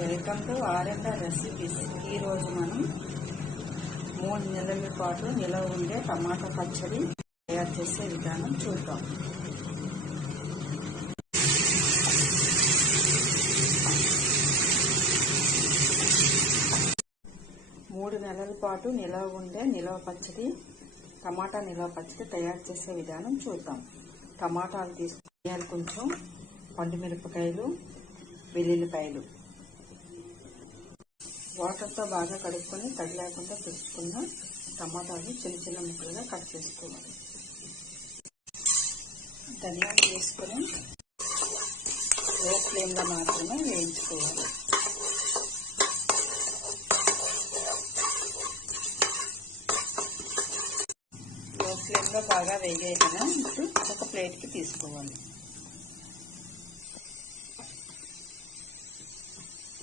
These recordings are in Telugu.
Welcome to R and R recipes. ఈరోజు మనం 3 నెలల పాటు నిలవ ఉండే టమాటా పచ్చడి తయారు చేసే విధానం చూద్దాం. మూడు నెలల పాటు నిలవ ఉండే టమాటా నిలవ పచ్చడి తయారు చేసే విధానం చూద్దాం. టమాటాలు తీసుకుని కొంచెం పండుమిరపకాయలు, వెల్లుల్లిపాయలు వాటర్తో బాగా కడుక్కొని తడి లేకుండా తీసుకున్న టమాటాలు చిన్న చిన్న ముక్కలుగా కట్ చేసుకోవాలి. ధనియాలు వేసుకొని లో ఫ్లేమ్లో మాత్రమే వేయించుకోవాలి. లో ఫ్లేమ్లో బాగా వేగాయి కదా, ఇప్పుడు ఒక ప్లేట్కి తీసుకోవాలి.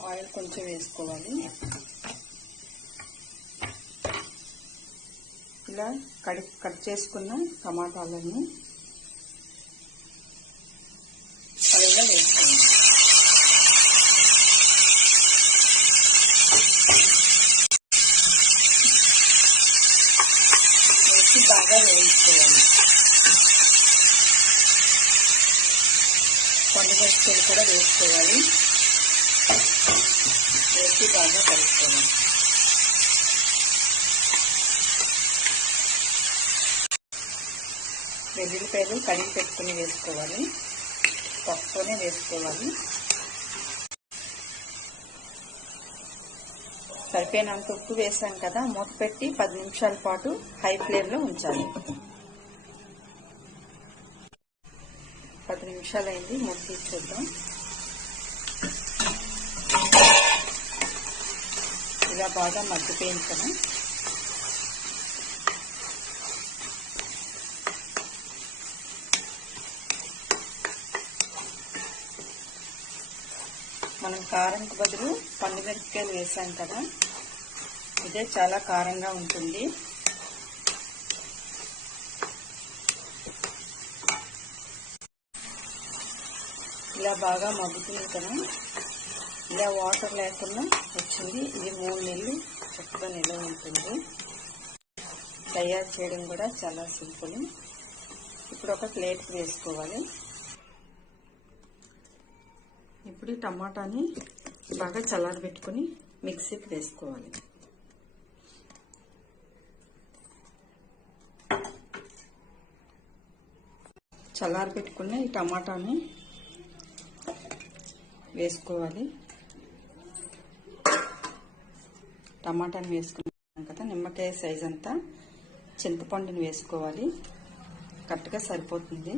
ఆయిల్ కొంచెం వేసుకోవాలి. ఇలా కట్ చేసుకున్న టమాటాలన్నీ ఆయిల్లో వేసుకోవాలి. వేసి బాగా వేయించుకోవాలి. పండుమిరపకాయలు కూడా వేసుకోవాలి. వేసి బాగా కలుపుకోవాలి. వెల్లుల్లిపాయలు కడిగి పెట్టుకుని వేసుకోవాలి. పప్పుతోనే వేసుకోవాలి. సరిపోయినంత ఉప్పు వేసాం కదా, మూత పెట్టి 10 నిమిషాల పాటు హై ఫ్లేమ్లో ఉంచాలి. 10 నిమిషాలు అయింది, మూత తీసి చూద్దాం. ఇలా బాగా మగ్గిపోయింది కదా. మనం కారంకి బదులు పండుమిరపకాయలు వేసాం కదా, ఇదే చాలా కారంగా ఉంటుంది. ఇలా బాగా మగ్గుతుంది కదా. ఇలా వాటర్ లేకుండా వచ్చింది. ఇది 3 నెలలు చక్కగా నిల్వ ఉంటుంది. తయారు చేయడం కూడా చాలా సింపుల్. ఇప్పుడు ఒక ప్లేట్కి వేసుకోవాలి. ఇప్పుడు ఈ టమాటాని బాగా చల్లారబెట్టుకొని మిక్సీకి వేసుకోవాలి. చల్లారబెట్టుకున్న ఈ టమాటాని వేసుకోవాలి. టమాటాని వేసుకున్నాం కదా, నిమ్మకాయ సైజ్ అంతా చింతపండుని వేసుకోవాలి. కరెక్ట్గా సరిపోతుంది.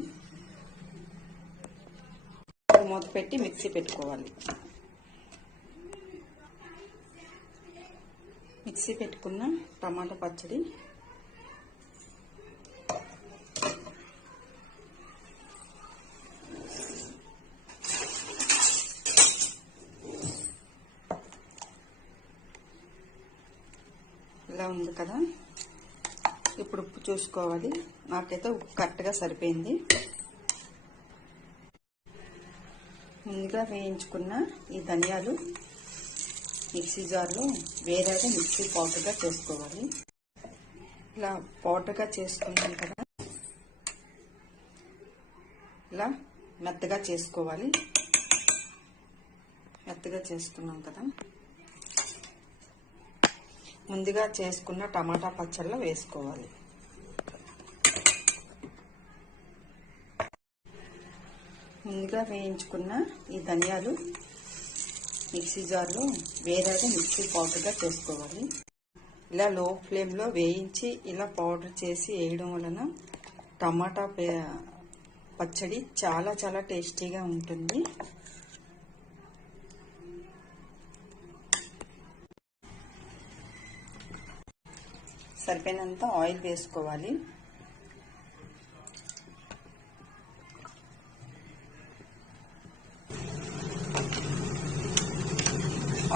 మూత పెట్టి మిక్సీ పెట్టుకోవాలి. మిక్సీ పెట్టుకున్న టమాటా పచ్చడి ఇలా ఉంది కదా. ఇప్పుడు ఉప్పు చూసుకోవాలి. నాకైతే ఉప్పు కరెక్ట్గా సరిపోయింది. ముందుగా వేయించుకున్న ఈ ధనియాలు మిక్సీ జార్లో వేరేగా మిక్సీ పౌడర్గా చేసుకోవాలి. ఇలా పౌడర్గా చేసుకున్నాం కదా, ఇలా మెత్తగా చేసుకోవాలి. మెత్తగా చేసుకున్నాం కదా, ముందుగా చేసుకున్న టమాటా పచ్చడిలో వేసుకోవాలి. ముందుగా వేయించుకున్న ఈ ధనియాలు మిక్సీ జార్లో వేరేగా మిక్సీ పౌడర్గా చేసుకోవాలి. ఇలా లో ఫ్లేమ్లో వేయించి ఇలా పౌడర్ చేసి వేయడం వలన టమాటా పచ్చడి చాలా చాలా టేస్టీగా ఉంటుంది. సరిపోయినంత ఆయిల్ వేసుకోవాలి.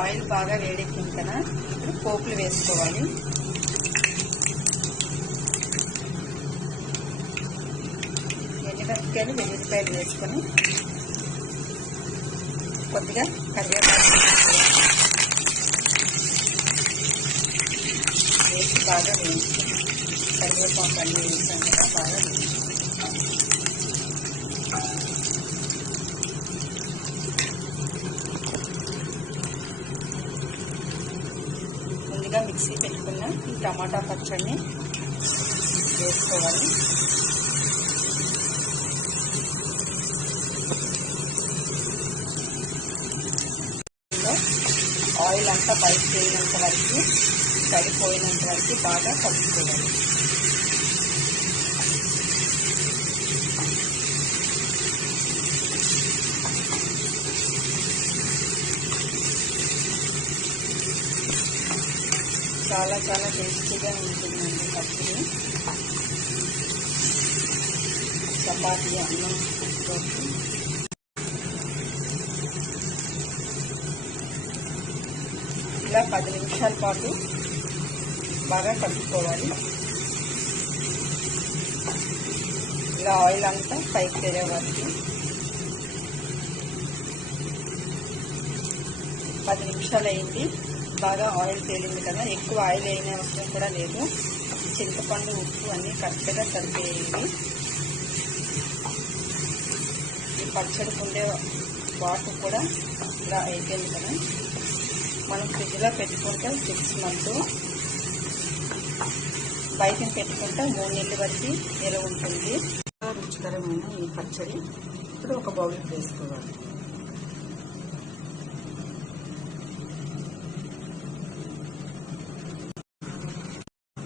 ఆయిల్ బాగా వేడెక్కింది కదా, ఇప్పుడు పోపులు వేసుకోవాలి. ఎండుమిరపకాయలు, వెల్లుల్లిపాయలు వేసుకొని కొద్దిగా కరివేపాకు బాగా వేయించుకోవాలి. కరివేపాకు అన్నీ వేసాం కదా, బాగా ముందుగా మిక్సీ పెట్టుకున్న ఈ టమాటా పచ్చడిని వేసుకోవాలి. ఆయిల్ అంతా బయట పోయినంత వరకు, సరిపోయినంత వరకు బాగా కలుపుకోవాలి. చాలా చాలా టేస్టీగా ఉంటుందండి పచ్చడి. చపాతీ, అన్నం తోటి ఇలా 10 నిమిషాల పాటు బాగా కలుపుకోవాలి. ఇలా ఆయిల్ అంతా పైకి తేలే వరకు 10 నిమిషాలు అయింది. బాగా ఆయిల్ తేలింది కదా, ఎక్కువ ఆయిల్ అయిన అవసరం కూడా లేదు. చింతపండు, ఉప్పు అన్నీ కరెక్ట్గా సరిపోయేవి. ఈ పచ్చడికి ఉండే వాటర్ కూడా ఇలా అయిపోయింది కదా. మనం ఫ్రిడ్జ్లో పెట్టుకుంటే 6 months, బయట పెట్టుకుంటే 3 నెలల వరకు నిల్వ ఉంటుంది. రుచికరమైన ఈ పచ్చడి ఇప్పుడు ఒక బౌల్కి వేసుకోవాలి.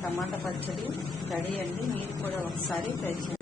టమాటా పచ్చడి రెడీ అండి. మీరు కూడా ఒకసారి ట్రై చేయండి.